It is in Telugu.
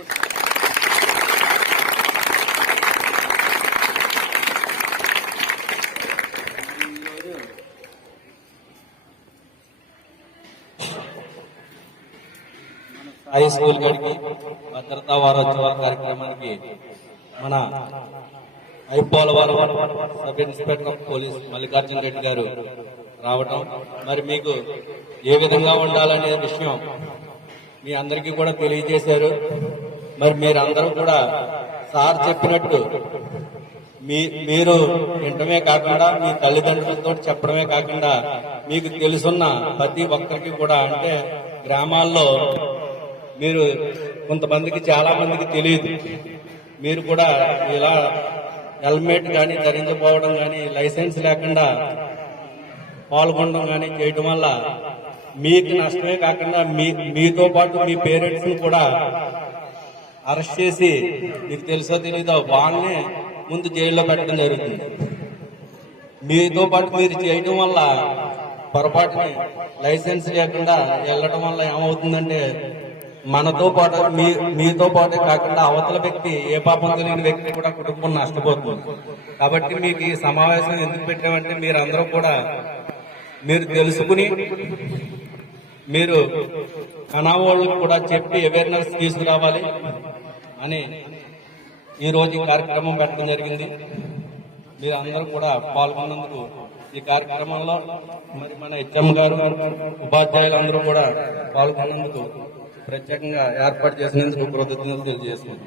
హై స్కూల్ గడికి భద్రతా వారోత్సవాల కార్యక్రమానికి మన I. Polavaram sub inspector of police Mallikarjuna Reddy గారు రావటం, మరి మీకు ఏ విధంగా ఉండాలనే విషయం మీ అందరికీ కూడా తెలియజేశారు. మరి మీరందరూ కూడా సార్ చెప్పినట్టు మీరు వినటమే కాకుండా మీ తల్లిదండ్రులతో చెప్పడమే కాకుండా మీకు తెలుసున్న ప్రతి ఒక్కరికి కూడా, అంటే గ్రామాల్లో మీరు కొంతమందికి చాలా మందికి తెలియదు, మీరు కూడా ఇలా హెల్మెట్ కానీ ధరించకపోవడం కానీ లైసెన్స్ లేకుండా పాల్గొనడం కానీ చేయడం వల్ల మీకు నష్టమే కాకుండా మీతో పాటు మీ పేరెంట్స్ ని కూడా అరెస్ట్ చేసి మీకు తెలుసో తెలీదో వాళ్ళనే ముందు జైల్లో పెట్టడం జరుగుతుంది. మీతో పాటు మీరు చేయడం వల్ల పొరపాటుని లైసెన్స్ లేకుండా వెళ్ళడం వల్ల ఏమవుతుందంటే మనతో పాటు మీతో పాటే కాకుండా అవతల వ్యక్తి, ఏ పాపం తెలియని వ్యక్తి కూడా కుటుంబం నష్టపోతుంది. కాబట్టి మీకు ఈ సమావేశం ఎందుకు పెట్టామంటే మీరందరూ కూడా మీరు తెలుసుకుని మీరు కనవాళ్ళకు కూడా చెప్పి అవేర్నెస్ తీసుకురావాలి అని ఈరోజు ఈ కార్యక్రమం పెట్టడం జరిగింది. మీరు అందరూ కూడా పాల్గొన్నందుకు, ఈ కార్యక్రమంలో మరి మన హెచ్ఎం గారు, ఉపాధ్యాయులందరూ కూడా పాల్గొన్నందుకు, ప్రత్యేకంగా ఏర్పాటు చేసినందుకు కృతజ్ఞతలు తెలియజేస్తున్నాను.